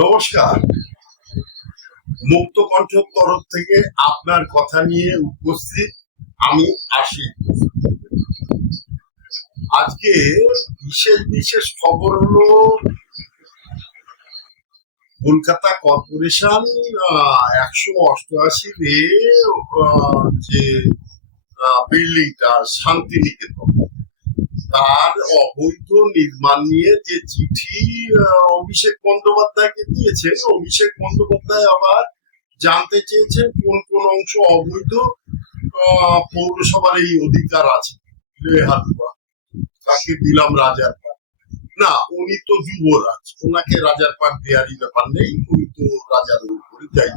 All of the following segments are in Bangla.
নমস্কার। মুক্ত কণ্ঠের তরফ থেকে আপনার কথা নিয়ে উপস্থিত আমি আশিক। আজকে বিশেষ খবর হলো কলকাতা কর্পোরেশন 188 যে বিল্ডিংটা শান্তিনিকেতন, তার অবৈধ নির্মাণ নিয়ে যে চিঠি অভিষেক বন্দ্যোপাধ্যায়কে দিয়েছেন, অভিষেক বন্দ্যোপাধ্যায় আবার জানতে চেয়েছেন কোন কোন অংশ অবৈধ। পৌরসভার এই অধিকার আছে, তাকে দিলাম রাজার পাট। না, উনি তো যুবরাজ, ওনাকে রাজার পাট দেওয়ারই ব্যাপার নেই, উনি তো রাজার উপরে যাই।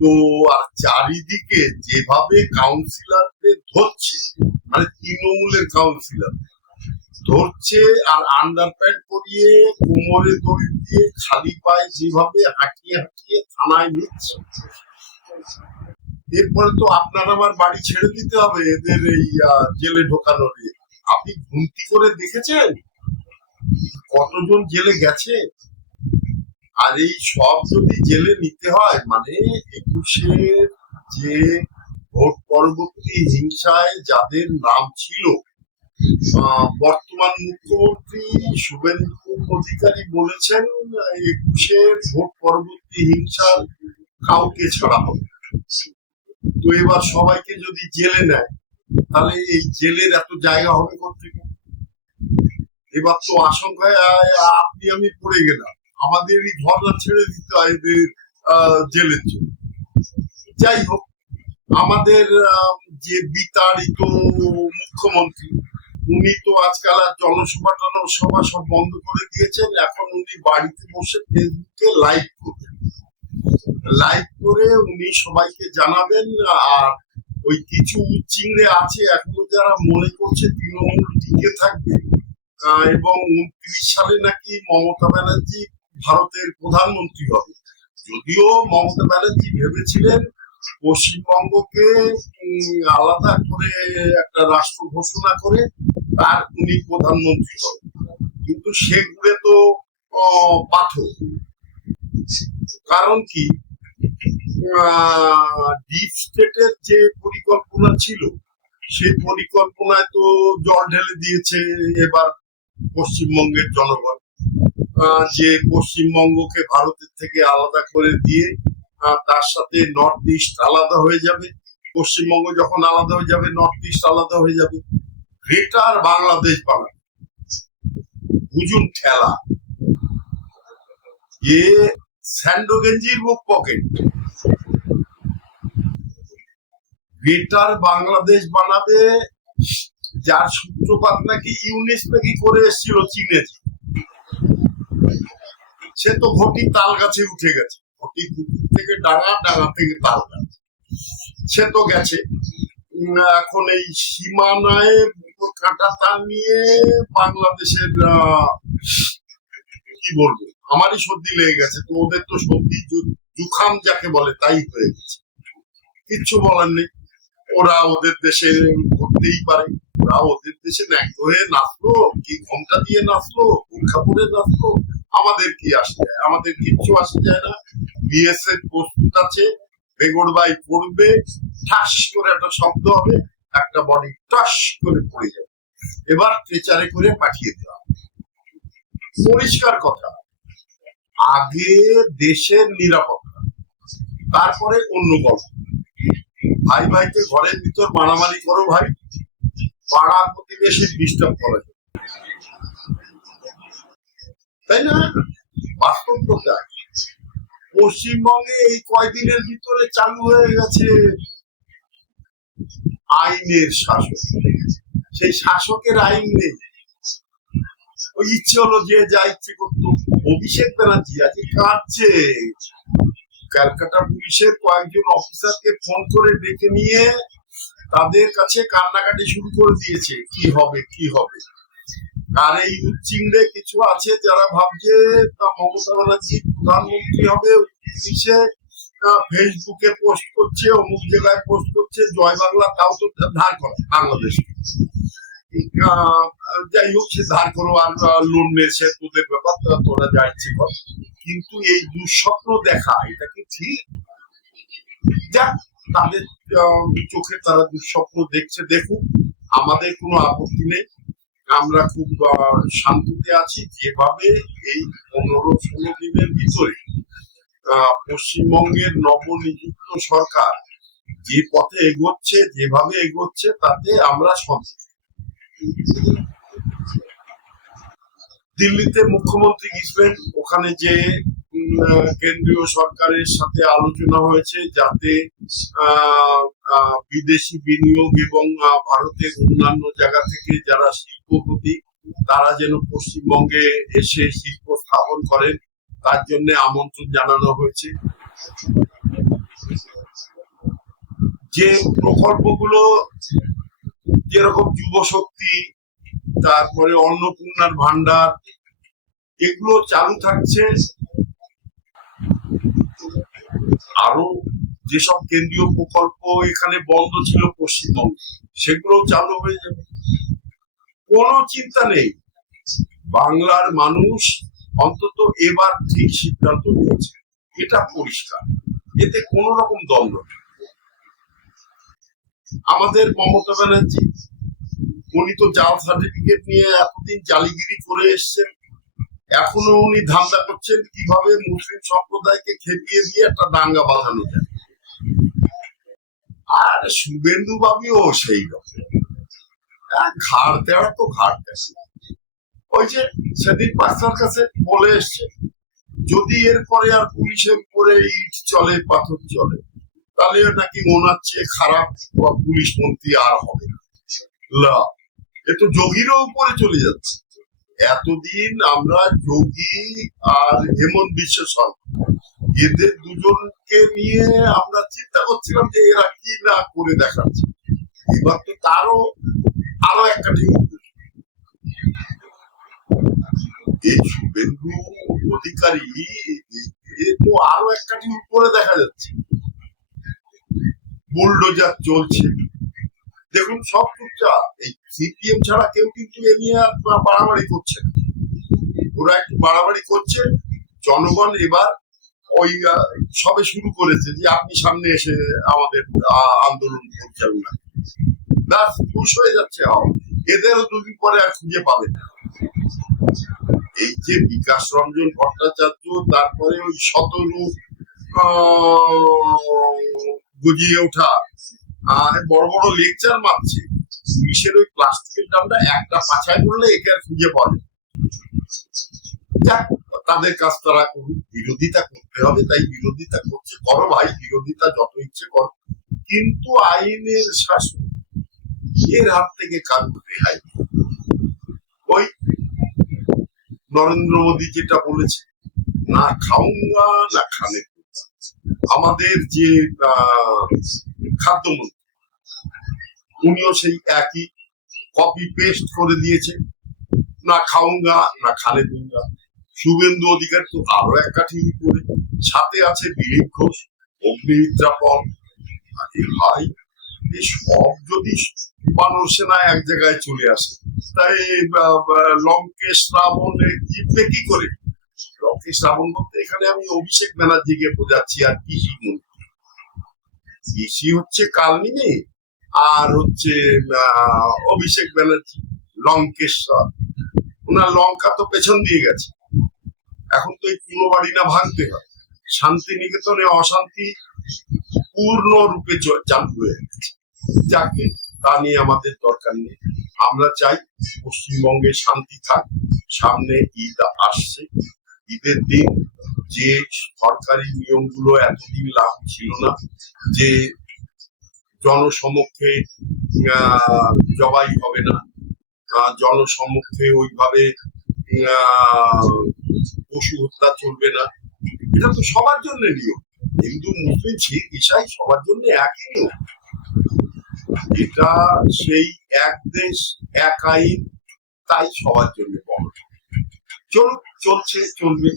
তো আর চারিদিকে যেভাবে কাউন্সিলরদের ধরছে, মানে তৃণমূলের কাউন্সিলর ধরছে আর আন্ডার প্যান্ট পরিয়ে কোমরে দড়ি দিয়ে খালি পায়ে যেভাবে হাঁটিয়ে হাঁটিয়ে থানায় নিচ্ছে, এরপরে তো আপনার আমার বাড়ি ছেড়ে দিতে হবে এদের এই জেলে ঢোকানোর। আপনি গুনতি করে দেখেছেন কতজন জেলে গেছে? আর এই সব যদি জেলে নিতে হয়, মানে 21-এর যে ভোট পরবর্তী হিংসায় যাদের নাম ছিল, বর্তমান মুখ্যমন্ত্রী শুভেন্দু অধিকারী বলেছেন 21-এর ভোট পরবর্তী হিংসার কাউকে ছাড়া হবে। তো এবার সবাইকে যদি জেলে নেয়, তাহলে এই জেলের এত জায়গা হবে কোথেকে? এবার তো আশঙ্কায় আপনি আমি পড়ে গেলাম, আমাদের এই ধর্ণা ছেড়ে দিতে হয় এদের জেলের জন্য। যাই হোক, আমাদের যে বিতাড়িত মুখ্যমন্ত্রী, উনি তো আজকাল আর জনসভা টনসভা সব বন্ধ করে দিয়েছেন। এখন উনি বাড়িতে বসে ফেসবুকে লাইভ করবেন, লাইভ করে উনি সবাইকে জানাবেন। আর ওই কিছু চিংড়ে আছে এখনো যারা মনে করছে তৃণমূল টিকে থাকবে, এবং 29 সালে নাকি মমতা ব্যানার্জি ভারতের প্রধানমন্ত্রী হবে। যদিও মমতা ব্যানার্জি ভেবেছিলেন পশ্চিমবঙ্গকে আলাদা করে একটা রাষ্ট্র ঘোষণা করে তার উনি প্রধানমন্ত্রী হবেন, কিন্তু সেগুলো তো পাথর। কারণ কি, ডিপ স্টেটের যে পরিকল্পনা ছিল, সেই পরিকল্পনায় তো জল ঢেলে দিয়েছে এবার পশ্চিমবঙ্গের জনগণ। যে পশ্চিমবঙ্গকে ভারতের থেকে আলাদা করে দিয়ে তার সাথে নর্থ ইস্ট আলাদা হয়ে যাবে। পশ্চিমবঙ্গ যখন আলাদা হয়ে যাবে, নর্থ ইস্ট আলাদা হয়ে যাবে। গ্রেটার বাংলাদেশ বানাবে, বুঝুন ঠেলা। এ স্যান্ডো গেঞ্জির বুক পকেট। গ্রেটার বাংলাদেশ বানাবে, যার সূত্রপাত নাকি ইউনিস নাকি করে এসেছিল চীনে। সে তো ঘটি তাল গাছে উঠে গেছে, ঘটি থেকে ডাঙা, ডাঙা থেকে তাল গাছ, সে তো গেছে। এখন এই সীমানায় কাঁটা তার নিয়ে বাংলাদেশের কি বলবো, আমারই সর্দি লেগে গেছে। তো ওদের তো সর্দি জুখাম যাকে বলে তাই হয়ে গেছে, কিচ্ছু বলার নেই। ওরা ওদের দেশে করতেই পারে, ওরা ওদের দেশে ন্যাক্ত হয়ে নাচলো, কি ঘোমটা দিয়ে নাচলো, বোরখা পরে নাচলো, আমাদের কি আসে যায়? আমাদের কিচ্ছু আসে যায় না। বিএসএফ প্রস্তুত আছে, বেগড়বাই পড়বে, ঠাস করে একটা শব্দ হবে, একটা বডি টাস করে পড়ে যাবে, এবার ট্রেচারে করে পাঠিয়ে দেওয়া। পরিষ্কার কথা, আগে দেশের নিরাপত্তা, তারপরে অন্য গল্প। ভাই ভাইকে ঘরের ভিতর মারামারি করো ভাই, পাড়া প্রতিবেশীর ডিস্টার্ব করা যায়, তাই না? বাস্তব কথা। পশ্চিমবঙ্গে এই কয়দিনের ভিতরে চালু হয়ে গেছে আইনের শাসক। সেই শাসকের আইন নেই, ওই ইচ্ছে হলো যে যা ইচ্ছে করতো। অভিষেক ব্যানার্জি আজকে কাঁদছে, ক্যালকাটা পুলিশের কয়েকজন অফিসারকে ফোন করে ডেকে নিয়ে তাদের কাছে কান্নাকাটি শুরু করে দিয়েছে, কি হবে কি হবে। আর এই উচ্চিংড়ে কিছু আছে যারা ভাবছে মমতা ব্যানার্জি প্রধানমন্ত্রী হবে, পুলিশে ফেসবুকে পোস্ট করছে, অমুক জায়গায় পোস্ট করছে জয় বাংলা, তাও তো ধার করে বাংলাদেশ। যাই হোক, সে ধার করো আর লোন নিয়েছে, তোদের ব্যাপার, তোরা যা ইচ্ছে কর। কিন্তু এই দুঃস্বপ্ন দেখা, এটা কি ঠিক? যাক, তাদের চোখে তারা দুঃস্বপ্ন দেখছে, দেখুক, আমাদের কোনো আপত্তি নেই। আমরা খুব শান্তিতে আছি। যেভাবে এই 15-16 দিনের ভিতরে পশ্চিমবঙ্গের নবনিযুক্ত সরকার যে পথে এগোচ্ছে, যেভাবে এগোচ্ছে, তাতে আমরা সন্তুষ্ট। দিল্লিতে মুখ্যমন্ত্রী গেছিলেন, ওখানে যে কেন্দ্রীয় সরকারের সাথে আলোচনা হয়েছে যাতে বিদেশি বিনিয়োগ এবং ভারতের অন্যান্য জায়গা থেকে যারা শিল্পপতি তারা যেন পশ্চিমবঙ্গে এসে শিল্প স্থাপন করেন, তার জন্য আমন্ত্রণ জানানো হয়েছে। যে প্রকল্পগুলো যেরকম যুব শক্তি, তারপরে অন্নপূর্ণার ভান্ডার, এগুলো চালু থাকছে। আরো যেসব কেন্দ্রীয় প্রকল্প এখানে বন্ধ ছিল পশ্চিমবঙ্গে, সেগুলো চালু হয়ে যাবে, কোনো চিন্তা নেই। বাংলার মানুষ অন্তত এবার ঠিক সিদ্ধান্ত নিয়েছে, এটা পরিষ্কার, এতে কোন রকম দ্বন্দ্ব নেই। আমাদের মমতা ব্যানার্জি, উনি তো জাল সার্টিফিকেট নিয়ে এতদিন জালিগিরি করে এসছেন, এখনো উনি ধান্দা করছেন কিভাবে মুসলিম সম্প্রদায়কে খেপিয়ে দিয়ে একটা দাঙ্গা বাঁধানো যায়। আর শুভেন্দু বাবুও সেই রকম ঘাড় দেওয়ার তো ঘাড় দেয়। ওই যে সেদিন পাঁচটার কাছে বলে এসছে, যদি এরপরে আর পুলিশের উপরে ইট চলে, পাথর চলে, তাহলে নাকি ওনার চেয়ে খারাপ পুলিশ মন্ত্রী আর হবে না। এ তো যোগীরও উপরে চলে যাচ্ছে। এতদিন আমরা যোগী আর হেমন্ত বিশ্ব শর্মা, এদের দুজনকে নিয়ে আমরা চিন্তা করছিলাম যে এরা কি না করে দেখাচ্ছে। এবার তো তারও আরো একটা ঠিক, এই শুভেন্দু অধিকারী, তো আরো একটা ঠিক করে দেখা যাচ্ছে। বুলডোজার চলছে, দেখুন সব চুপচাপ। এই সিপিএম ছাড়া কেউ কিন্তু এ নিয়ে বাড়াবাড়ি করছে না। ওরা একটু বাড়াবাড়ি করছে, জনগণ এবার ওই সবে শুরু করেছে যে আপনি সামনে এসে আমাদের আন্দোলন পরিচালনা, ব্যাস খুশ হয়ে যাচ্ছে। এদেরও দুদিন পরে আর খুঁজে পাবে না। এই যে বিকাশ রঞ্জন ভট্টাচার্য, তারপরে ওই শতরূপ গজিয়ে ওঠা, বড় বড় লেকচার মারছে, পুলিশের ওই প্লাস্টিকের ডান্ডা একটা পাছায় করলে একে আর খুঁজে পাবে। তাদের কাজ তারা করুক, বিরোধিতা করতে হবে, তাই বিরোধিতা করছে, করো ভাই, বিরোধিতা যত ইচ্ছে কর, কিন্তু আইনের শাসন, এর হাত থেকে কারণ রেহাই। ওই নরেন্দ্র মোদী যেটা বলেছে, না খাউঙ্গা না খানে, আমাদের যে খাদ্যমন্ত্রী, উনিও সেই একই কপি পেস্ট করে দিয়েছে, না খাউঙ্গা না খানে দুঙ্গা। শুভেন্দু অধিকারী তো আরো এক কাঠি করে, সাথে আছে দিলীপ ঘোষ, অগ্নিমিত্রা পল। ভাই, এই সব যদি বানর সেনা এক জায়গায় চলে আসে, তাই লঙ্কেশ রাবণে জিতবে কি করে? লঙ্কেশ রাবণ বলতে এখানে আমি অভিষেক ব্যানার্জিকে বোঝাচ্ছি, আর কৃষি মন্ত্রী। কৃষি হচ্ছে কালমিনে, আর হচ্ছে অভিষেক ব্যানার্জি লঙ্কেশ্বর। ওনার লঙ্কা তো পেছন দিয়ে গেছে, এখন তো এই পুরো বাড়ি না ভাঙতে হয়। শান্তিনিকেতনে অশান্তি পূর্ণ রূপে চালু হয়ে গেছে। যাকে তা নিয়ে আমাদের দরকার নেই, আমরা চাই পশ্চিমবঙ্গে শান্তি থাক। সামনে ঈদ আসছে, ঈদের দিন যে সরকারি নিয়মগুলো এতদিন লাগু ছিল না, যে জনসমক্ষে জবাই হবে না, জনসমক্ষে ওইভাবে পশু হত্যা চলবে না, এটা তো সবার জন্য নিয়ম। হিন্দু, মুসলিম, শিখ, ইসাই সবার জন্য একই নিয়ম। এটা সেই এক দেশ এক আইন, তাই সবার জন্য বড়। চলুক, চলছে, চলবে।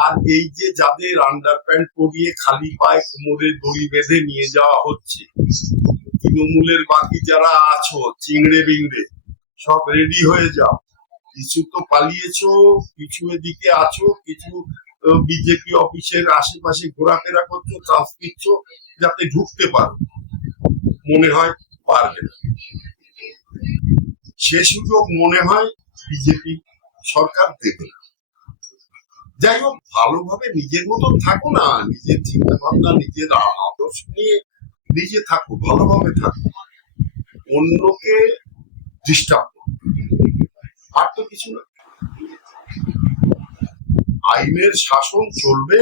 আর এই যে যাদের আন্ডার প্যান্ট পরিয়ে খালি পায়ে কোমরে দড়ি বেঁধে নিয়ে যাওয়া হচ্ছে, তৃণমূলের বাকি যারা আছো চিংড়ে বিংড়ে, সব রেডি হয়ে যাও, কিছু তো পালিয়েছো, কিছু এদিকে আছো, কিছু বিজেপি অফিসের আশেপাশে ঘোরাফেরা করছো, চান্স নিচ্ছ যাতে ঢুকতে পারো, মনে হয় পারবে না। সে সুযোগ মনে হয় বিজেপি সরকার দেবে না। যাই হোক, ভালোভাবে নিজের মতন থাকো না, নিজের চিন্তা ভাবনা, নিজের আদর্শ নিয়ে নিজে থাকো, ভালোভাবে থাকো, অন্যকে ডিস্টার্ব করো, আর তো কিছু না। আইনের শাসন চলবে,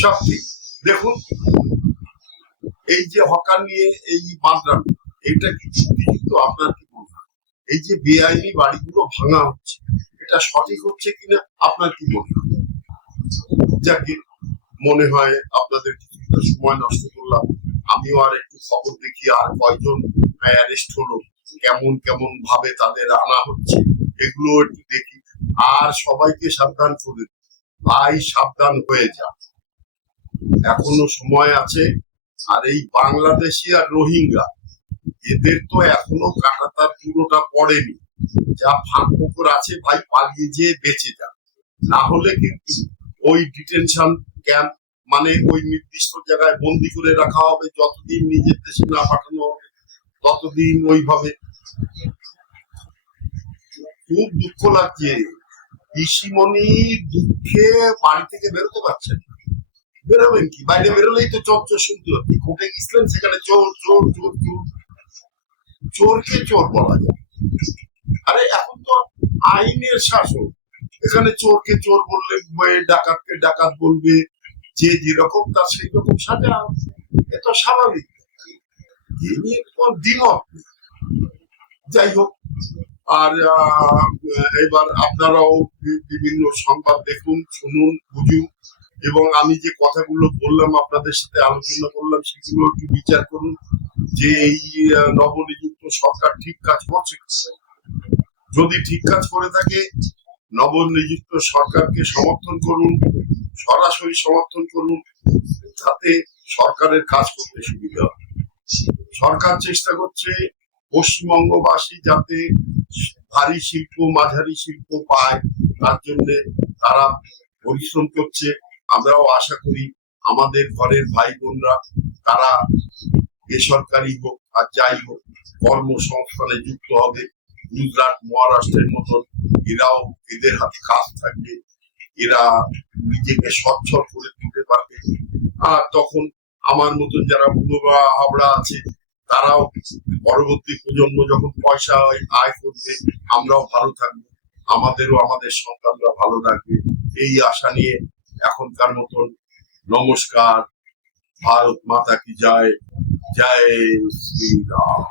সব ঠিক। দেখুন, এই যে হকার নিয়ে এই মাদ্রাম, এটা কি যুক্তিযুক্ত? আপনার কি মনে হয়? এই যে বেআইনি বাড়িগুলো ভাঙা হচ্ছে, এটা সঠিক হচ্ছে কিনা আপনার কি মনে হয়? যাকে মনে হয় আপনাদের কিছুটা সময় নষ্ট করলাম, আমিও আর একটু খবর দেখি আর কয়জন অ্যারেস্ট হলো, কেমন কেমন ভাবে তাদের আনা হচ্ছে, এগুলো একটু দেখি। আর সবাইকে সাবধান করে দিই, ভাই সাবধান হয়ে যা, এখনো সময় আছে। আর এই বাংলাদেশি আর রোহিঙ্গা, এদের তো এখনো কাঁটাতার পুরোটা পড়েনি, যা ফাঁক ফোকর আছে ভাই পালিয়ে যেয়ে বেঁচে যান, না হলে কিন্তু ওই ডিটেনশন ক্যাম্প, মানে ওই নির্দিষ্ট জায়গায় বন্দি করে রাখা হবে, যতদিন নিজের দেশে না পাঠানো হবে ততদিন ওইভাবে। খুব দুঃখ লাগছে, পিসিমণি দুঃখে বাড়ি থেকে বেরোতে পারছেন না। বেরোবেন কি? বাইরে বেরোলেই তো চোর চোর শুনতে হচ্ছে। কোর্টে গেছিলেন, সেখানে চোর চোর চোর চোর, চোরকে চোর বলা যায়। আরে এখন তো আইনের শাসন, এখানে চোরকে চোর বললে ডাকাতকে ডাকাত বলবে, যে যেরকম তার সেই রকম সাজা, এ তো স্বাভাবিক, এ নিয়ে কোন দ্বিমত নেই। যাই হোক, আর এবার আপনারাও বিভিন্ন সংবাদ দেখুন, শুনুন, বুঝুন, এবং আমি যে কথাগুলো বললাম, আপনাদের সাথে আলোচনা করলাম, সেগুলো একটু বিচার করুন যে এই নবনিযুক্ত সরকার ঠিক কাজ করছে। যদি ঠিক কাজ করে থাকে, নবনিযুক্ত সরকারকে সমর্থন করুন, সরাসরি সমর্থন করুন, যাতে সরকারের কাজ করতে সুবিধা হয়। সরকার চেষ্টা করছে পশ্চিমবঙ্গবাসী যাতে ভারী শিল্প, মাঝারি শিল্প পায়, তার জন্য তারা পরিশ্রম করছে। আমরাও আশা করি আমাদের ঘরের ভাই বোনরা তারা বেসরকারি হোক আর যাই হোক কর্মসংস্থানে যুক্ত হবে। গুজরাট, মহারাষ্ট্রের মতন এরাও, এদের হাতে কাজ থাকবে, এরা নিজেকে সচ্ছল করে তুলতে পারবে। আর তখন আমার মতন যারা বুড়ো হাবড়া আছে, তারাও পরবর্তী প্রজন্ম যখন পয়সা আয় করবে, আমরাও ভালো থাকবো, আমাদেরও আমাদের সন্তানরা ভালো থাকবে। এই আশা নিয়ে এখনকার মতন নমস্কার। ভারত মাতা কি জয়, জয় শ্রীরাম।